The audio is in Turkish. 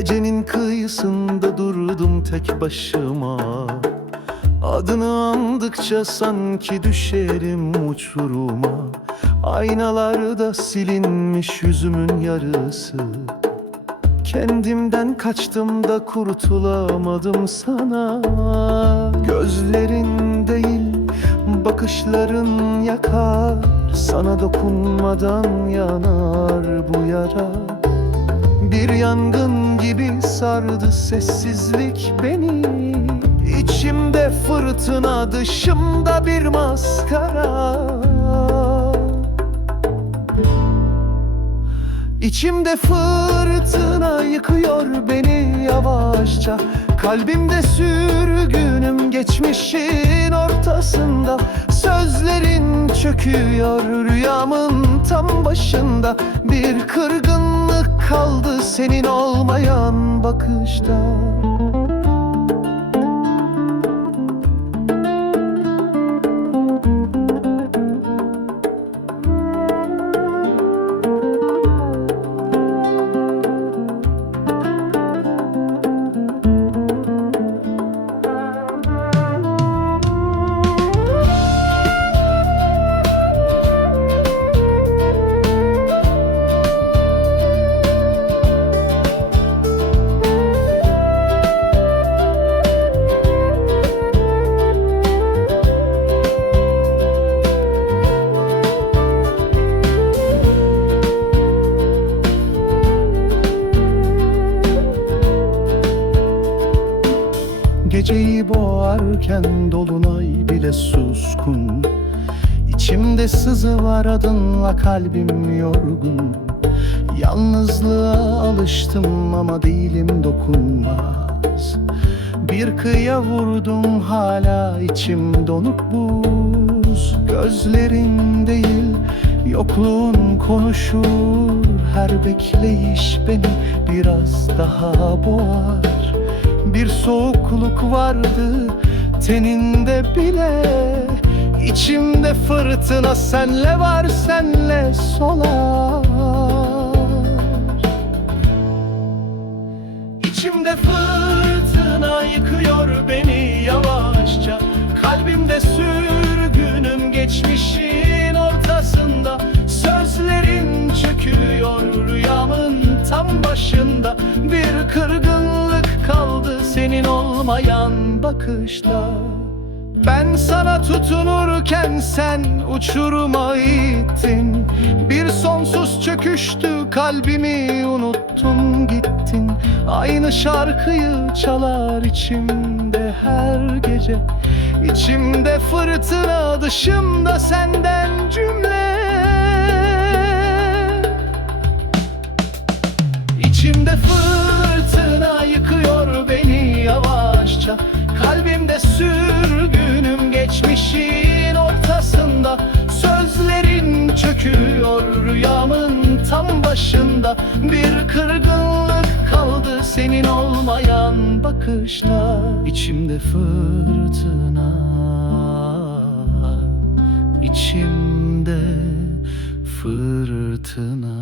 Gecenin kıyısında durdum tek başıma. Adını andıkça sanki düşerim uçuruma. Aynalarda silinmiş yüzümün yarısı. Kendimden kaçtım da kurtulamadım sana. Gözlerin değil bakışların yakar. Sana dokunmadan yanar bu yara Bir yangın gibi sardı sessizlik beni. İçimde fırtına dışımda bir maskara. İçimde fırtına yıkıyor beni yavaşça. Kalbimde sürgünüm geçmişin ortasında. Sözlerin çöküyor rüyamın tam başında. Bir kırgınlık kaldı senin olmayan bakışta Geceyi boğarken dolunay bile suskun. İçimde sızı var adınla kalbim yorgun. Yalnızlığa alıştım ama değilim dokunmaz. Bir kıya vurdum hala içim donuk buz. Gözlerin değil yokluğun konuşur. Her bekleyiş beni biraz daha boğar bir soğukluk vardı teninde bile. İçimde fırtına senle var senle solar. İçimde fırtına yıkıyor beni yavaşça. Kalbimde sürgünüm geçmişin ortasında. Sözlerin çöküyor rüyamın tam başında. Bir senin olmayan bakışta ben sana tutunurken sen uçuruma ittin. Bir sonsuz çöküştü kalbimi unuttun gittin. Aynı şarkıyı çalar içimde her gece. İçimde fırtına dışımda senden yavaşça Kalbimde sürgünüm geçmişin ortasında. Sözlerin çöküyor rüyamın tam başında. Bir kırgınlık kaldı senin olmayan bakışta. İçimde fırtına İçimde fırtına